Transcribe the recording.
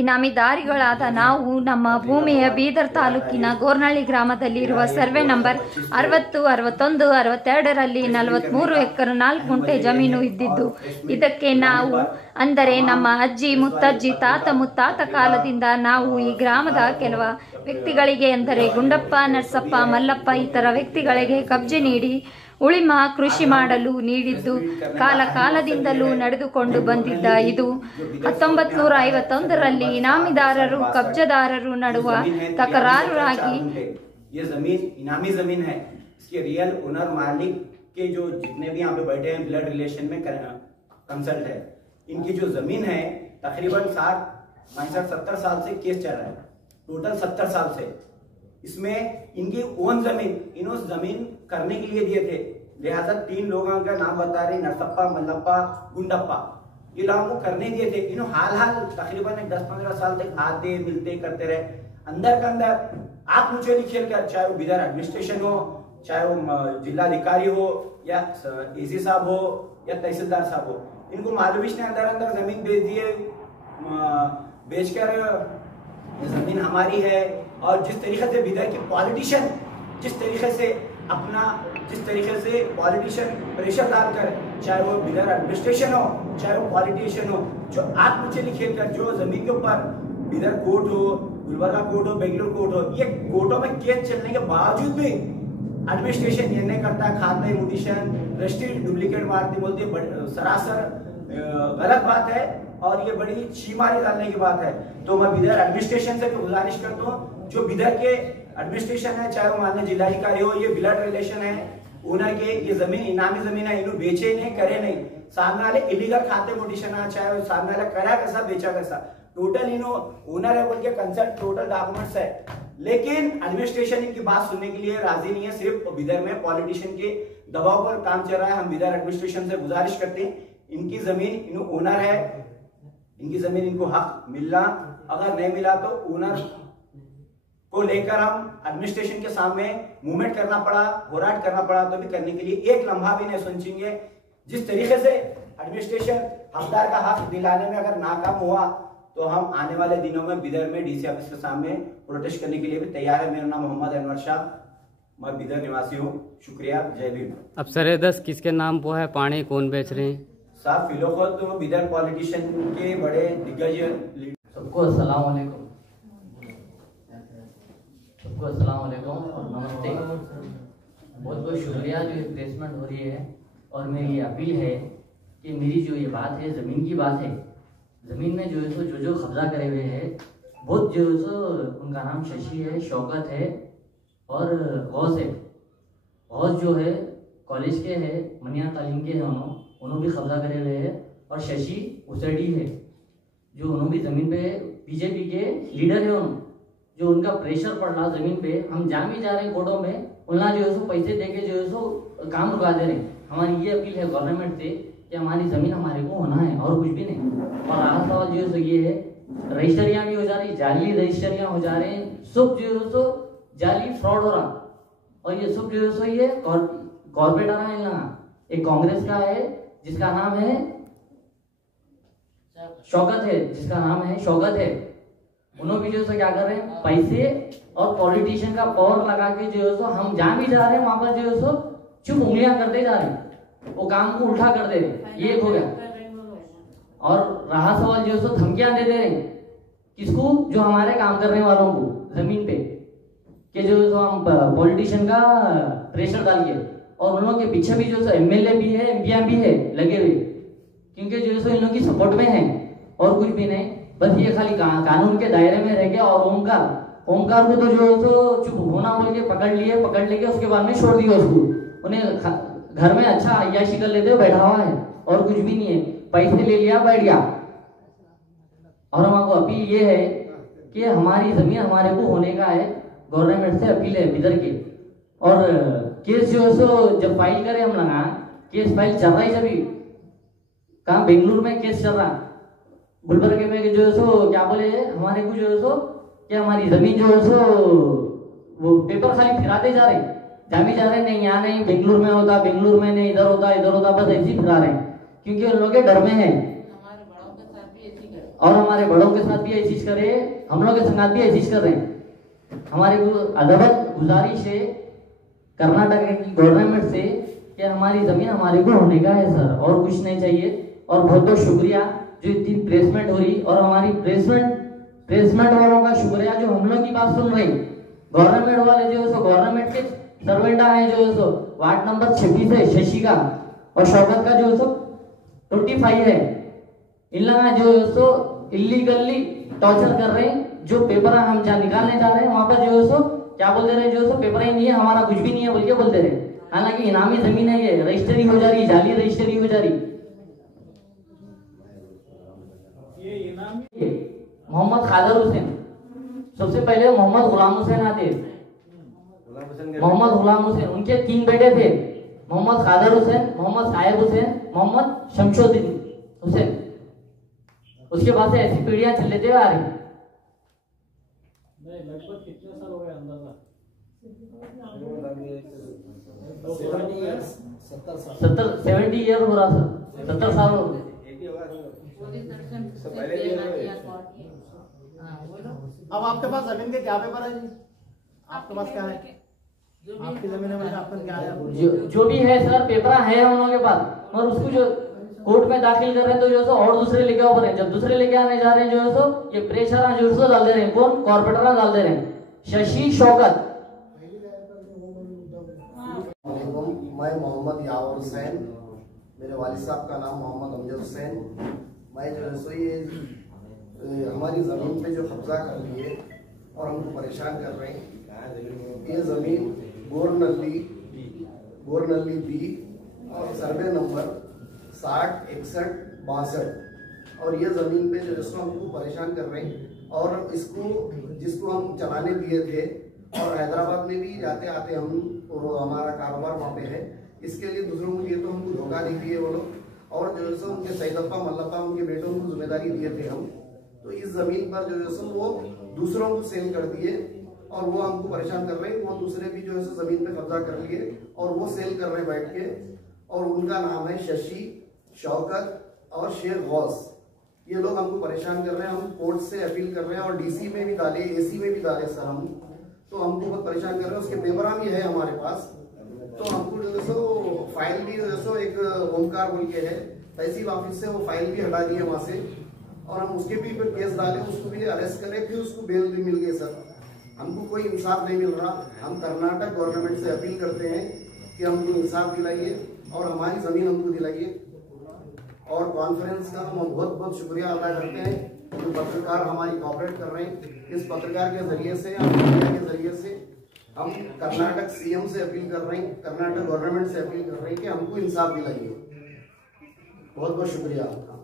ಇನಾಮಿದಾರಿಗಳಾದ ನಾವು ನಮ್ಮ ಭೂಮಿಯ ಬೀದರ್ ತಾಲೂಕಿನ ಗೋರ್ನಹಳ್ಳಿ ಗ್ರಾಮದಲ್ಲಿರುವ ಸರ್ವೆ ನಂಬರ್ 60, 61, 62ರಲ್ಲಿ 43 ಎಕರೆ 4 ಗುಂಟೆ ಜಮೀನು ಇದ್ದಿದ್ದು, ಇದಕ್ಕೆ ನಾವು ಅಂದರೆ ನಮ್ಮ ಅಜ್ಜಿ ಮುತ್ತಜ್ಜಿ ತಾತ ಮುತ್ತಾತ ಕಾಲದಿಂದ ನಾವು ಈ ಗ್ರಾಮದ ಕೆಲವ ವ್ಯಕ್ತಿಗಳಿಗೆ ಎಂದರೆ ಗುಂಡಪ್ಪ, ನರಸಪ್ಪ, ಮಲ್ಲಪ್ಪ ಇತರ ವ್ಯಕ್ತಿಗಳಿಗೆ ಕಬ್ಜೆ ನೀಡಿ ಉಳಿಮ ಕೃಷಿ ಮಾಡಲು ನೀಡಿದ್ದು ಕಾಲಕಾಲದಿಂದಲೂ ನಡೆದುಕೊಂಡು ಬಂದಿದ್ದ ಇದು 1951ರಲ್ಲಿ ಇನಾಮಿದಾರರು ಕಬ್ಜದಾರರು ನಡುವ ತಕರಾರುರಾಗಿ इनामी जमीन है। इसके रियल ओनर मालिक के जो जितने भी यहाँ पे बैठे हैं ब्लड रिलेशन में कंसल्ट है, इनकी जो जमीन है तकरीबन 60-70 साल से केस चल रहा है, टोटल 70 साल से। इसमें इनकी ओन जमीन इन्होंने जमीन करने के लिए दिए थे, लिहाजा 3 लोगों का नाम बता रहे, नरसप्पा, मल्लप्पा, गुंडप्पा, ये लोगों को करने दिए थे। इन्होंने हाल तकरीबन 10-15 साल तक आते मिलते करते रहे। अंदर का अंदर आप मुझे लिखिए कर, चाहे वो बिदर एडमिनिस्ट्रेशन हो, चाहे वो जिलाधिकारी हो या एसी साहब हो या तहसीलदार साहब हो, इनको मालूम ने अंदर जमीन बेच दिए, बेचकर जमीन हमारी है। और जिस तरीके से बिदर के पॉलिटिशियन जिस तरीके से पॉलिटिशियन प्रेशर डालकर, चाहे वो बिदर एडमिनिस्ट्रेशन हो चाहे वो पॉलिटिशियन हो, जो आप मुझे लिखिए कर जो जमीन के ऊपर बिदर कोर्ट हो, गुलबर्गा कोर्ट हो, बेंगलुरु कोर्ट हो, ये कोर्टों में केस चलने के बावजूद भी एडमिनिस्ट्रेशन ये नहीं करता, खाता मुटिशन रजिस्ट्री डुप्लीकेट मारती बोलती, सरासर गलत बात है और ये बड़ी चीमारी डालने की बात है। तो मैं बिदर एडमिनिस्ट्रेशन से भी गुजारिश करता हूँ, जो बिदर के एडमिनिस्ट्रेशन है, चाहे वो माननीय जिलाधिकारी हो, ये ब्लड रिलेशन है ओनर के, ये जमीन इनामी जमीन है, इन्होंने बेचे नहीं करे नहीं, सामने वाले इलीगल खाते मोटिशन है, चाहे सामने वाला करा कैसा बेचा कैसा, टोटल इनो ओनर है बोल के कंसल्ट टोटल डॉक्यूमेंट्स है, लेकिन एडमिनिस्ट्रेशन इनकी बात सुनने के लिए राजी नहीं है। सिर्फ बिदर में पॉलिटिशियन के दबाव पर काम चल रहा है। हम बिदर एडमिनिस्ट्रेशन से गुजारिश करते हैं, इनकी जमीन इनो ओनर है, इनकी जमीन इनको हक मिलना, अगर नहीं मिला तो ओनर को लेकर हम एडमिनिस्ट्रेशन के सामने मूवमेंट करना पड़ा, होराट करना पड़ा, तो भी करने के लिए एक लम्हा भी नहीं सोचेंगे। जिस तरीके से एडमिनिस्ट्रेशन हकदार का हक दिलाने में अगर नाकाम हुआ तो हम आने वाले दिनों में बिदर में डीसी ऑफिस के सामने प्रोटेस्ट करने के लिए भी तैयार है। मेरा नाम मोहम्मद अनवर शाह, मैं बिदर निवासी हूँ। शुक्रिया, जय भीम। अब सरे 10 किसके नाम पर है, पानी कौन बेच रहे हैं? साहब फिलहाल तो बिदर पॉलिटिशियन के बड़े दिग्गज। सबको अस्सलाम वालेकुम, सबको अस्सलाम वालेकुम और नमस्ते। बहुत बहुत शुक्रिया जो ये प्लेसमेंट हो रही है। और मेरी अपील है कि मेरी जो ये बात है ज़मीन की बात है, ज़मीन में जो है सो जो कब्जा करे हुए है, बहुत जो है सो उनका नाम शशि है, शौकत है और गौस है। गौस जो है कॉलेज के है, मनिया तालीम के हैं, उन्होंने भी कब्जा करे हुए है। और शशि उसडी है जो उन्होंने भी ज़मीन पे बीजेपी के लीडर है, जो उनका प्रेशर पड़ रहा ज़मीन पे, हम जान भी जा रहे हैं कोर्टों में, उनका जो है सो पैसे दे के जो है सो काम रुका दे रहे हैं। हमारी ये अपील है गवर्नमेंट से कि हमारी ज़मीन हमारे को होना है और कुछ भी नहीं। और आखिर सवाल जो है सो ये है, रजिस्टरियाँ भी हो जा रही, जाली रजिस्टरियाँ हो जा रहे हैं, सब जो है सो जाली फ्रॉड हो रहा। और ये सब जो है सो ये कॉर्पोरेट आ रहा है यहाँ, एक कांग्रेस का है जिसका नाम है शौकत है, उन्होंने भी जो है क्या कर रहे हैं, पैसे और पॉलिटिशियन का पावर लगा के जो है सो हम जहाँ भी जा रहे हैं वहां पर जो है सो चुप उंगलियां करते जा रहे हैं, वो काम को उल्टा कर दे रहे, ये एक हो गया। और रहा सवाल जो है सो धमकियां दे रहे हैं किसको, जो हमारे काम करने वालों को जमीन पे, कि जो है सो हम पॉलिटिशियन का प्रेशर डालिए। और उन लोगों के पीछे भी जो है एमएलए भी है, एमपीआर भी है लगे हुए, क्योंकि जो है सो इन लोगों की सपोर्ट में है और कुछ भी नहीं, बस ये खाली कानून के दायरे में रह गया। और ओमकार को तो जो है सो चुप होना बोल के पकड़ लेके उसके बाद में छोड़ दिया उसको, उन्हें घर में अच्छा अय्याशी कर लेते बैठा हुआ है और कुछ भी नहीं है, पैसे ले लिया बैठ गया। और हमारे अपील ये है कि हमारी जमीन हमारे को होने का है, गवर्नमेंट से अपील है बिदर के। और केस जो है सो जब फाइल करे हम लगा, केस फाइल चल रहा है, सभी कहाँ बेंगलुरु में केस चल रहा, गुलबर्गे में जो है सो क्या बोले हमारे को जो है सो कि हमारी जमीन जो है सो वो पेपर खाली फिराते जा रहे, जा रहे नहीं, यहाँ नहीं, बेंगलुरु में होता, बेंगलुरु में नहीं, इधर होता, बस ऐसे ही फिरा रहे हैं, क्योंकि उन लोग के डर में है। और हमारे बड़ों के साथ भी यही चीज कर रहे हैं, हम लोग के संगात भी यही चीज कर रहे हैं। हमारी अदबत गुजारिश है कर्नाटक की गवर्नमेंट से कि हमारी जमीन हमारे को होने का है सर, और कुछ नहीं चाहिए। और बहुत बहुत शुक्रिया जो इतनी प्लेसमेंट हो रही, और हमारी प्लेसमेंट वालों का शुक्रिया जो हम लोग की बात सुन रही। गवर्नमेंट वाले जो है सो गवर्नमेंट के सर्वेंटा है जो है सो वार्ड नंबर 26 है शशि का और शौकत का जो है सो 25 है। इन लोग जो है सो इलीगली टॉर्चर कर रहे हैं। जो पेपर हम जहाँ निकालने जा रहे हैं वहां पर जो है सो क्या बोलते रहे, जो है सो पेपर ही नहीं है, हमारा कुछ भी नहीं है बोल के बोलते रहे। हालांकि इनामी जमीन है, ये रजिस्ट्री हो जा रही, जाली रजिस्ट्री हो जा रही। मोहम्मद खादर हुसैन, सबसे पहले मोहम्मद गुलाम हुसैन आते, मोहम्मद गुलाम हुसैन, उनके 3 बेटे थे, मोहम्मद खादर हुसैन, मोहम्मद साहेब हुसैन, मोहम्मद शमशुद्दीन हुसैन। उसके बाद से ऐसी पीढ़ियां चल लेते आ रही। लगभग कितने साल हो गए अंदाजा? 70 ईयर हो रहा सर, 70 साल हो गए। अब आपके पास जमीन के क्या पेपर है जी? आपके पास क्या है? आपकी जमीन है, आपका क्या है? जो भी है सर पेपर है हम लोगों के पास, और उसको जो कोर्ट में दाखिल कर रहे हैं तो जो है सो और दूसरे लेके ऊपर है। जब दूसरे लेके आने जा रहे हैं जो है सो ये प्रेशर जो है सो डाल दे रहे हैं, कौन कॉर्पोरेटर डाल दे रहे हैं, शशि शौकत। मैं मोहम्मद यावर हुसैन, मेरे वालिद साहब का नाम मोहम्मद अमजद हुसैन। मैं जो है सो ये हमारी ज़मीन पे जो कब्जा कर लिए और हमको परेशान कर रहे हैं। ये ज़मीन गोरनल्ली बी और सर्वे नंबर 60, 61, 62 और ये ज़मीन पे जो इसको हमको परेशान कर रहे हैं। और इसको जिसको हम चलाने दिए थे और हैदराबाद में भी जाते आते हम, और हमारा कारोबार वहाँ पे है, इसके लिए दूसरों को ये तो हमको धोखा नहीं दिए वो लोग। और जो है सो उनके सैदप्पा मल्लप्पा उनके बेटों को जिम्मेदारी दिए थे हम, तो इस जमीन पर जो है सो वो दूसरों को सेल कर दिए और वो हमको परेशान कर रहे हैं। वो दूसरे भी जो है सो जमीन पे कब्जा कर लिए और वो सेल कर रहे हैं बैठ के, और उनका नाम है शशि, शौकत और शेर गौस। ये लोग हमको परेशान कर रहे हैं। हम कोर्ट से अपील कर रहे हैं और डीसी में भी डाले, एसी में भी डाले सर हम, तो हमको बहुत परेशान कर रहे हैं। उसके पेपर भी है हमारे पास, तो हमको जो है सो फाइल भी जो है सो एक ओमकार बोल के है तहसील ऑफिस से, वो फाइल भी हटा दी है वहां से, और हम उसके भी फिर केस डाले, उसको भी अरेस्ट करें, फिर उसको बेल भी मिल गई सर। हमको कोई इंसाफ नहीं मिल रहा। हम कर्नाटक गवर्नमेंट से अपील करते हैं कि हमको इंसाफ दिलाइए और हमारी जमीन हमको दिलाइए। और कॉन्फ्रेंस का हम बहुत बहुत शुक्रिया अदा करते हैं जो पत्रकार हमारी कोऑपरेट कर रहे हैं। इस पत्रकार के जरिए से, मीडिया के जरिए से हम कर्नाटक सीएम से अपील कर रहे हैं, कर्नाटक गवर्नमेंट से अपील कर रहे हैं कि हमको इंसाफ दिलाइए। बहुत बहुत शुक्रिया आपका।